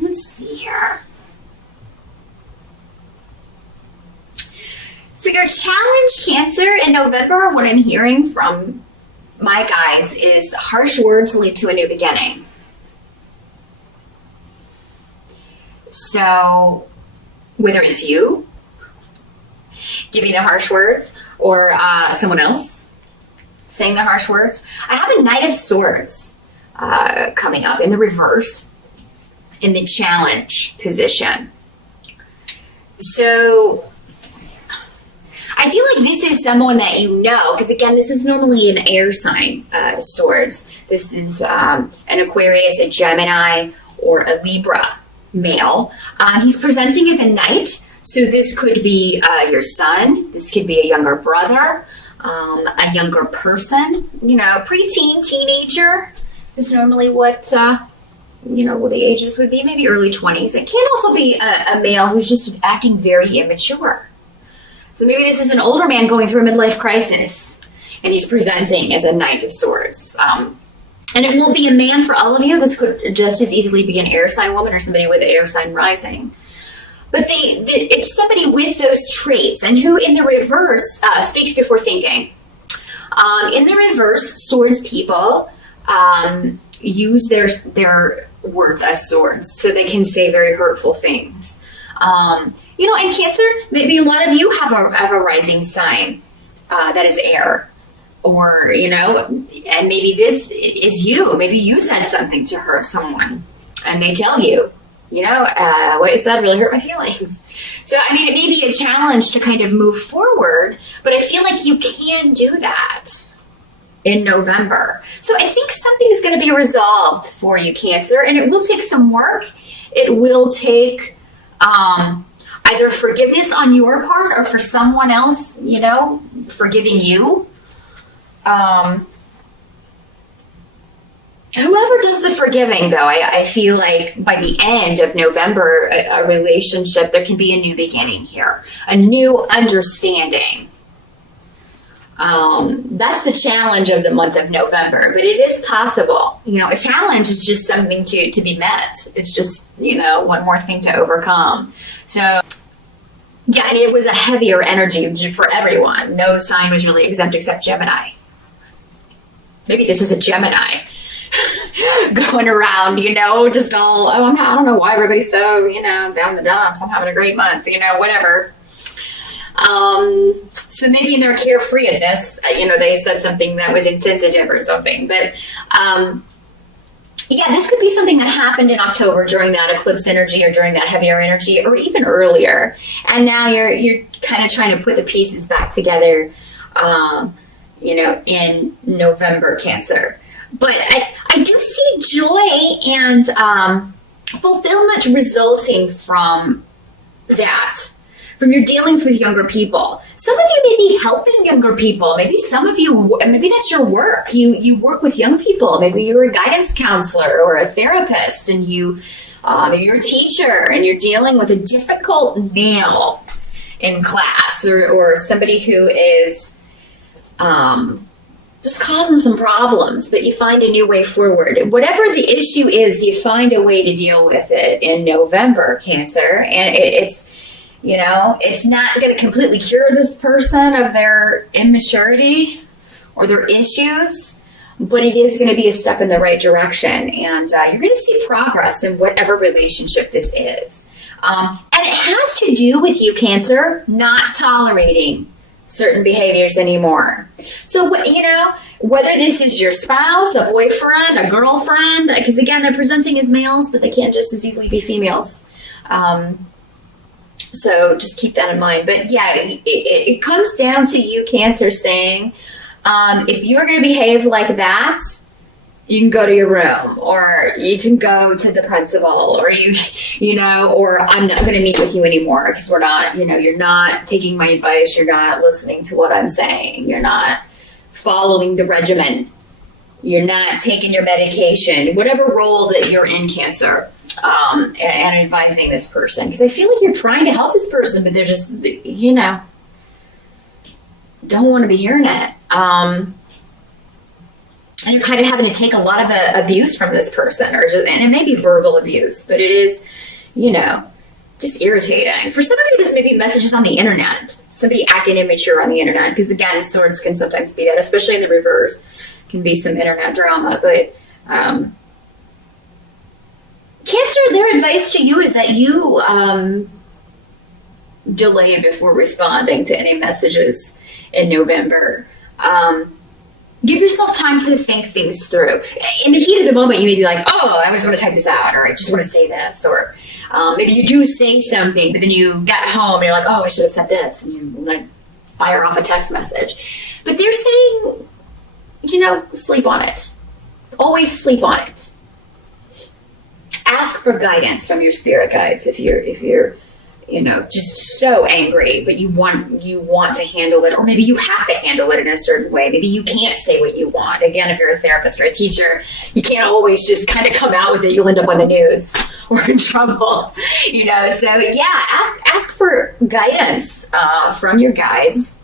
Let's see here. So your challenge, Cancer, in November, what I'm hearing from my guides is harsh words lead to a new beginning. So whether it's you giving the harsh words or someone else saying the harsh words, I have a Knight of Swords coming up in the reverse in the challenge position. So I feel like this is someone that you know, because again, this is normally an air sign, swords. This is an Aquarius, a Gemini, or a Libra male. He's presenting as a knight, so this could be your son, this could be a younger brother, a younger person, preteen, teenager is normally what, what the ages would be, maybe early 20s. It can also be a male who's just acting very immature. So maybe this is an older man going through a midlife crisis, and he's presenting as a Knight of Swords. And it will be a man for all of you. This could just as easily be an air sign woman or somebody with an air sign rising. But it's somebody with those traits, and who in the reverse speaks before thinking. In the reverse, swords people use their words as swords, so they can say very hurtful things. In Cancer, maybe a lot of you have a rising sign that is air, or, and maybe this is you. Maybe you said something to hurt someone, and they tell you, what you said really hurt my feelings. So, it may be a challenge to kind of move forward, but I feel like you can do that in November. So I think something's going to be resolved for you, Cancer, and it will take some work. It will take either forgiveness on your part or for someone else, forgiving you. Whoever does the forgiving, though, I feel like by the end of November, a relationship, there can be a new beginning here, a new understanding. That's the challenge of the month of November, but it is possible. A challenge is just something to be met. It's just, one more thing to overcome. So, yeah, and it was a heavier energy for everyone. No sign was really exempt except Gemini. Maybe this is a Gemini going around, just all, I don't know why everybody's so, down the dumps. I'm having a great month, whatever. So maybe in their carefreeness, they said something that was insensitive or something. But, this could be something that happened in October during that eclipse energy or during that heavier energy or even earlier. And now you're kind of trying to put the pieces back together, in November, Cancer. But I do see joy and fulfillment resulting from that, from your dealings with younger people. Some of you may be helping younger people. Maybe some of you, maybe that's your work. You work with young people. Maybe you're a guidance counselor or a therapist, and maybe you're a teacher and you're dealing with a difficult male in class or somebody who is just causing some problems, but you find a new way forward. Whatever the issue is, you find a way to deal with it in November, Cancer. And it's not going to completely cure this person of their immaturity or their issues, but it is going to be a step in the right direction. And you're going to see progress in whatever relationship this is. And it has to do with you, Cancer, not tolerating certain behaviors anymore. So, whether this is your spouse, a boyfriend, a girlfriend, because again, they're presenting as males, but they can just as easily be females. So just keep that in mind. But yeah, it comes down to you, Cancer, saying, if you're going to behave like that, you can go to your room, or you can go to the principal, or or I'm not going to meet with you anymore because we're not, you're not taking my advice. You're not listening to what I'm saying. You're not following the regimen. You're not taking your medication, whatever role that you're in, Cancer, and advising this person. Because I feel like you're trying to help this person, but they're just, don't want to be hearing it. and you're kind of having to take a lot of abuse from this person, and it may be verbal abuse, but it is, just irritating. For some of you, this may be messages on the internet, somebody acting immature on the internet, because again, swords can sometimes be that, especially in the reverse, can be some internet drama. But Cancer, their advice to you is that you delay before responding to any messages in November. Give yourself time to think things through. In the heat of the moment, you may be like, oh, I just want to type this out, or I just want to say this, or maybe you do say something, but then you get home and you're like, oh, I should have said this, and you fire off a text message. But they're saying, sleep on it. Always sleep on it. Ask for guidance from your spirit guides if you're just so angry, but you want to handle it, or maybe you have to handle it in a certain way. Maybe you can't say what you want. Again, if you're a therapist or a teacher, you can't always just kind of come out with it. You'll end up on the news or in trouble, So yeah, ask for guidance from your guides.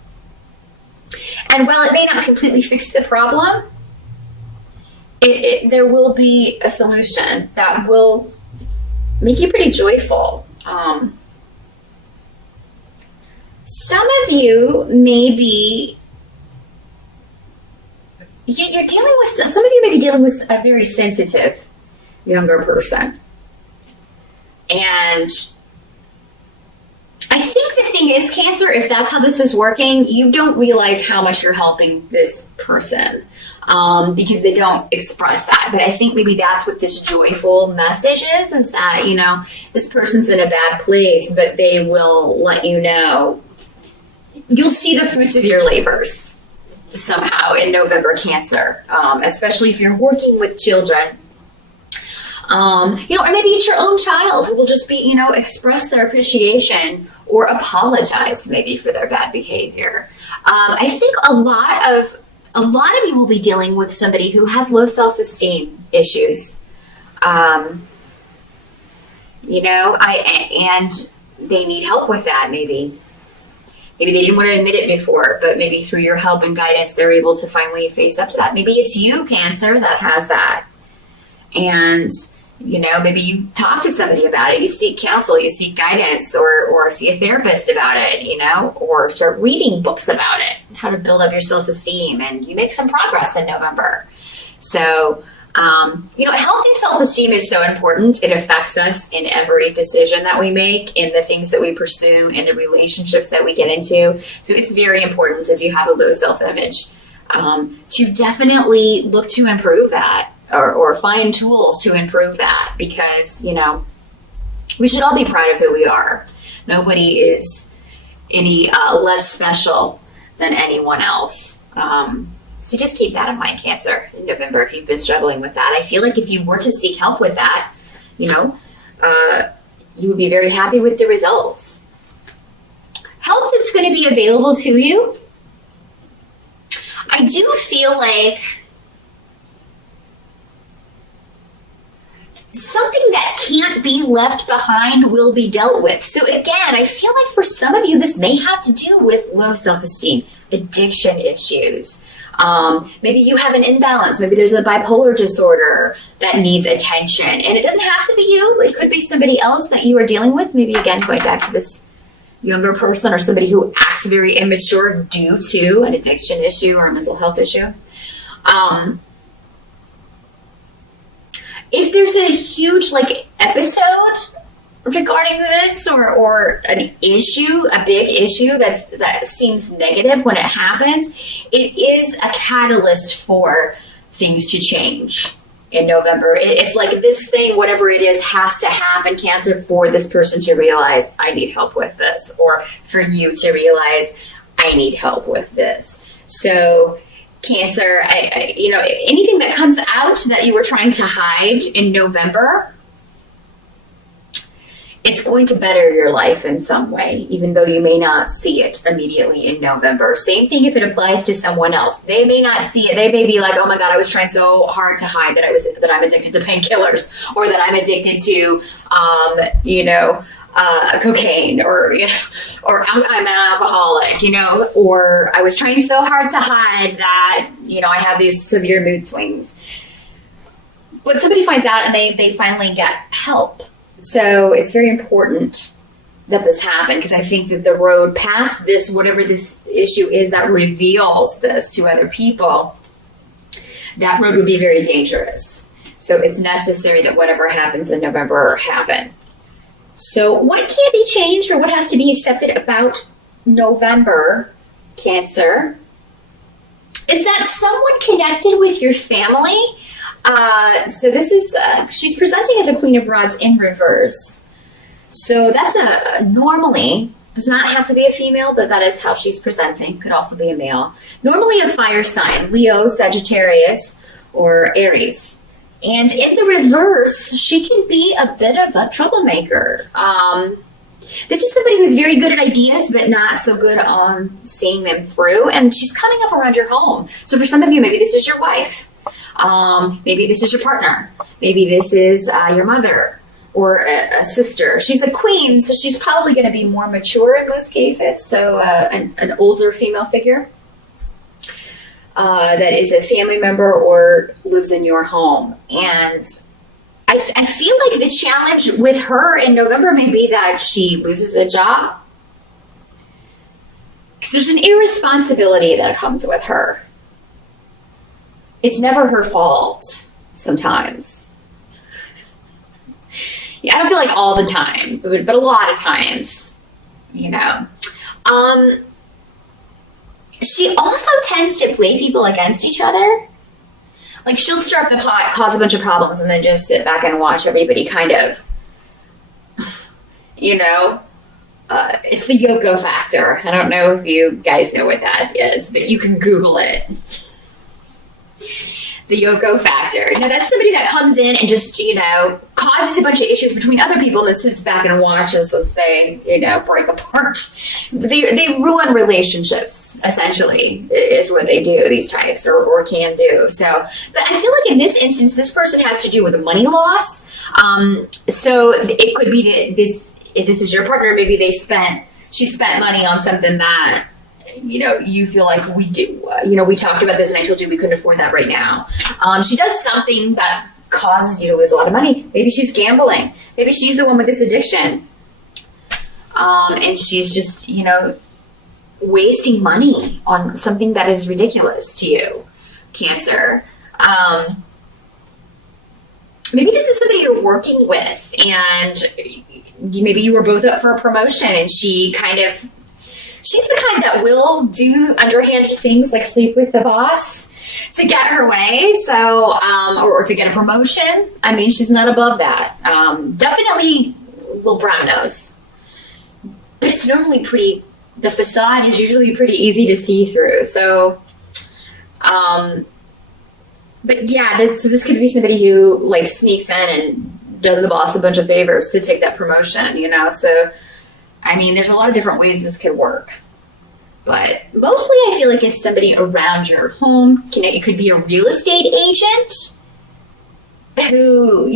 And while it may not completely fix the problem, there will be a solution that will make you pretty joyful. Some of you may be, you're dealing with, some of you may be dealing with a very sensitive younger person. And I think the thing is, Cancer, if that's how this is working, you don't realize how much you're helping this person because they don't express that. But I think maybe that's what this joyful message is that, this person's in a bad place, but they will let you know. You'll see the fruits of your labors somehow in November, Cancer, especially if you're working with children. Or maybe it's your own child who will just be, express their appreciation or apologize maybe for their bad behavior. I think a lot of you will be dealing with somebody who has low self-esteem issues. And they need help with that maybe. Maybe they didn't want to admit it before, but maybe through your help and guidance, they're able to finally face up to that. Maybe it's you, Cancer, that has that. And, maybe you talk to somebody about it. You seek counsel, you seek guidance, or see a therapist about it, or start reading books about it, how to build up your self-esteem. And you make some progress in November. So, healthy self-esteem is so important. It affects us in every decision that we make, in the things that we pursue, in the relationships that we get into. So it's very important if you have a low self-image to definitely look to improve that or find tools to improve that because, we should all be proud of who we are. Nobody is any less special than anyone else. So just keep that in mind, Cancer, in November, if you've been struggling with that. I feel like if you were to seek help with that, you would be very happy with the results. Help that's going to be available to you. I do feel like something that can't be left behind will be dealt with. So again, I feel like for some of you, this may have to do with low self-esteem, addiction issues. Maybe you have an imbalance. Maybe there's a bipolar disorder that needs attention. And it doesn't have to be you. It could be somebody else that you are dealing with. Maybe, again, going back to this younger person or somebody who acts very immature due to an addiction issue or a mental health issue. If there's a huge episode regarding this or an issue, a big issue that seems negative when it happens, it is a catalyst for things to change in November. It's like this thing, whatever it is, has to happen, Cancer, for this person to realize I need help with this, or for you to realize I need help with this. So Cancer, anything that comes out that you were trying to hide in November, it's going to better your life in some way, even though you may not see it immediately in November. Same thing if it applies to someone else. They may not see it. They may be like, oh my God, I was trying so hard to hide that I'm addicted to painkillers, or that I'm addicted to, cocaine, or or I'm an alcoholic, or I was trying so hard to hide that I have these severe mood swings. But somebody finds out and they finally get help. So it's very important that this happened, because I think that the road past this, whatever this issue is that reveals this to other people, that road would be very dangerous. So it's necessary that whatever happens in November happen. So what can't be changed, or what has to be accepted about November, Cancer, is that someone connected with your family. So this is, she's presenting as a Queen of Rods in reverse. So that's normally, does not have to be a female, but that is how she's presenting. Could also be a male. Normally a fire sign, Leo, Sagittarius, or Aries. And in the reverse, she can be a bit of a troublemaker. This is somebody who's very good at ideas, but not so good on seeing them through. And she's coming up around your home. So for some of you, maybe this is your wife. Maybe this is your partner. Maybe this is your mother or a sister. She's a queen, so she's probably going to be more mature in most cases. So an older female figure that is a family member or lives in your home. And I feel like the challenge with her in November may be that she loses a job, because there's an irresponsibility that comes with her. It's never her fault sometimes. Yeah, I don't feel like all the time, but a lot of times, She also tends to play people against each other. Like, she'll stir up the pot, cause a bunch of problems, and then just sit back and watch everybody kind of, it's the Yoko factor. I don't know if you guys know what that is, but you can Google it. The Yoko factor. Now, that's somebody that comes in and just, causes a bunch of issues between other people, and sits back and watches as they, break apart. They ruin relationships, essentially, is what they do, these types, or can do. So, but I feel like in this instance, this person has to do with a money loss. So it could be that if this is your partner, maybe she spent money on something that, you feel like we do. We talked about this and I told you we couldn't afford that right now. She does something that causes you to lose a lot of money. Maybe she's gambling. Maybe she's the one with this addiction. And she's just, wasting money on something that is ridiculous to you, Cancer. Maybe this is somebody you're working with, and maybe you were both up for a promotion, and she's the kind that will do underhanded things like sleep with the boss to get her way. So, or to get a promotion. I mean, she's not above that. Definitely a little brown nose, but it's normally the facade is usually pretty easy to see through. So, but yeah, so this could be somebody who sneaks in and does the boss a bunch of favors to take that promotion, so, I mean, there's a lot of different ways this could work. But mostly I feel like it's somebody around your home. It could be a real estate agent who,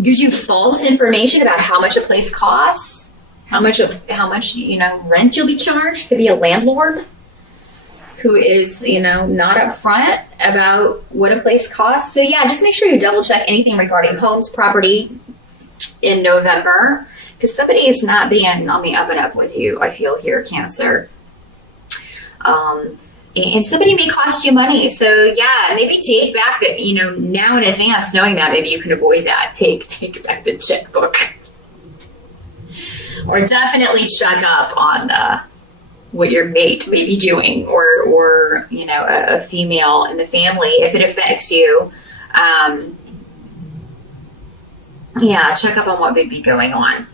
gives you false information about how much a place costs, how much rent you'll be charged. Could be a landlord who is, not upfront about what a place costs. So yeah, just make sure you double check anything regarding homes, property in November. Because somebody is not being on the up and up with you, I feel here, Cancer. And somebody may cost you money. So yeah, maybe take back that, now in advance, knowing that, maybe you can avoid that. Take back the checkbook. Or definitely check up on what your mate may be doing, or a female in the family, if it affects you. Yeah, check up on what may be going on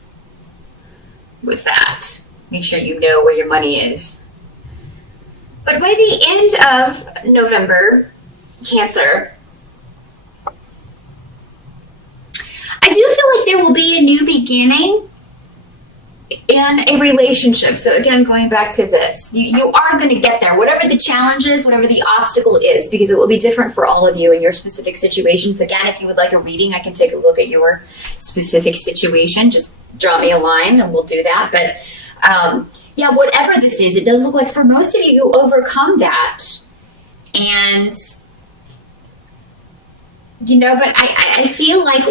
with that. Make sure you know where your money is. But by the end of November, Cancer, I do feel like there will be a new beginning in a relationship. So again, going back to this, you are going to get there, whatever the challenge is, whatever the obstacle is, because it will be different for all of you in your specific situations. Again, if you would like a reading, I can take a look at your specific situation. Just drop me a line and we'll do that. But yeah, whatever this is, it does look like for most of you, you overcome that. And, you know, but I feel like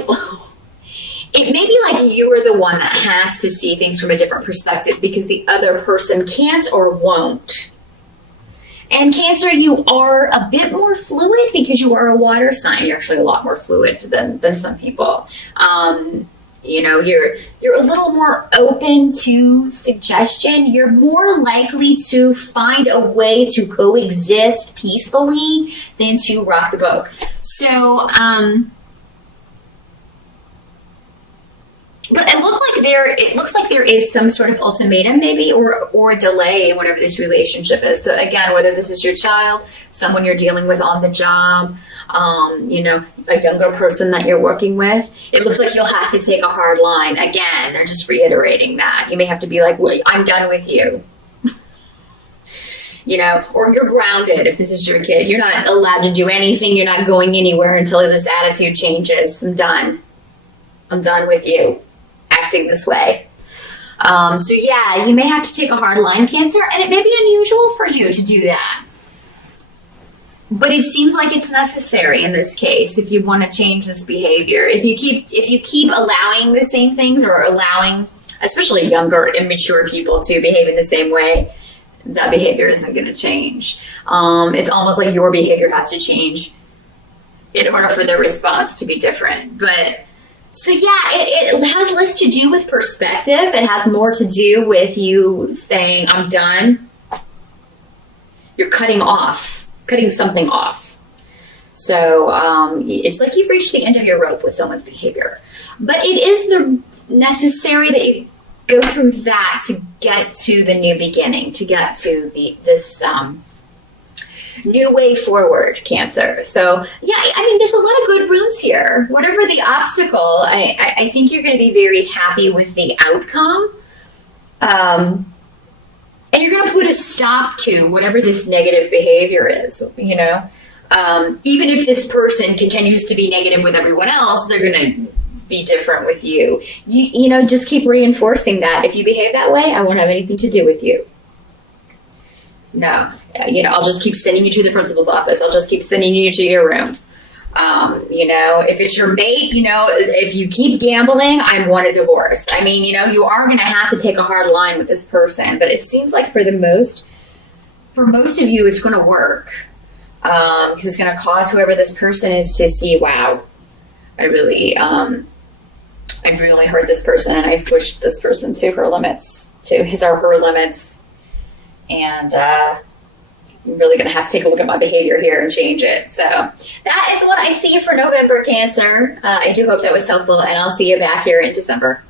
it may be like you are the one that has to see things from a different perspective because the other person can't or won't. And Cancer, you are a bit more fluid because you are a water sign. You're actually a lot more fluid than some people. You know, you're a little more open to suggestion. You're more likely to find a way to coexist peacefully than to rock the boat. So, but it looks like there is some sort of ultimatum maybe or a delay in whatever this relationship is. So again, whether this is your child, someone you're dealing with on the job, you know, a younger person that you're working with, it looks like you'll have to take a hard line. Again, they're just reiterating that. You may have to be like, well, I'm done with you. You know, or you're grounded if this is your kid. You're not allowed to do anything. You're not going anywhere until this attitude changes. I'm done. I'm done with you acting this way. So yeah, you may have to take a hard line, Cancer, and it may be unusual for you to do that. But it seems like it's necessary in this case if you want to change this behavior. If you keep allowing the same things or allowing, especially younger, immature people to behave in the same way, that behavior isn't going to change. It's almost like your behavior has to change in order for the response to be different. But so yeah, it has less to do with perspective. It has more to do with you saying, I'm done. You're cutting something off. So it's like you've reached the end of your rope with someone's behavior. But it is necessary that you go through that to get to the new beginning, to get to this new way forward, Cancer. So yeah, I mean, there's a lot of good rooms here. Whatever the obstacle, I think you're going to be very happy with the outcome. And you're going to put a stop to whatever this negative behavior is, you know. Even if this person continues to be negative with everyone else, they're going to be different with you. You know, just keep reinforcing that. If you behave that way, I won't have anything to do with you. No, you know, I'll just keep sending you to the principal's office. I'll just keep sending you to your room. You know, if it's your mate, you know, if you keep gambling, I want a divorce. I mean, you know, you are going to have to take a hard line with this person, but it seems like for most of you, it's going to work. Because it's going to cause whoever this person is to see, wow, I've really hurt this person and I've pushed this person to her limits, to his or her limits. And I'm really going to have to take a look at my behavior here and change it. So that is what I see for November, Cancer. I do hope that was helpful, and I'll see you back here in December.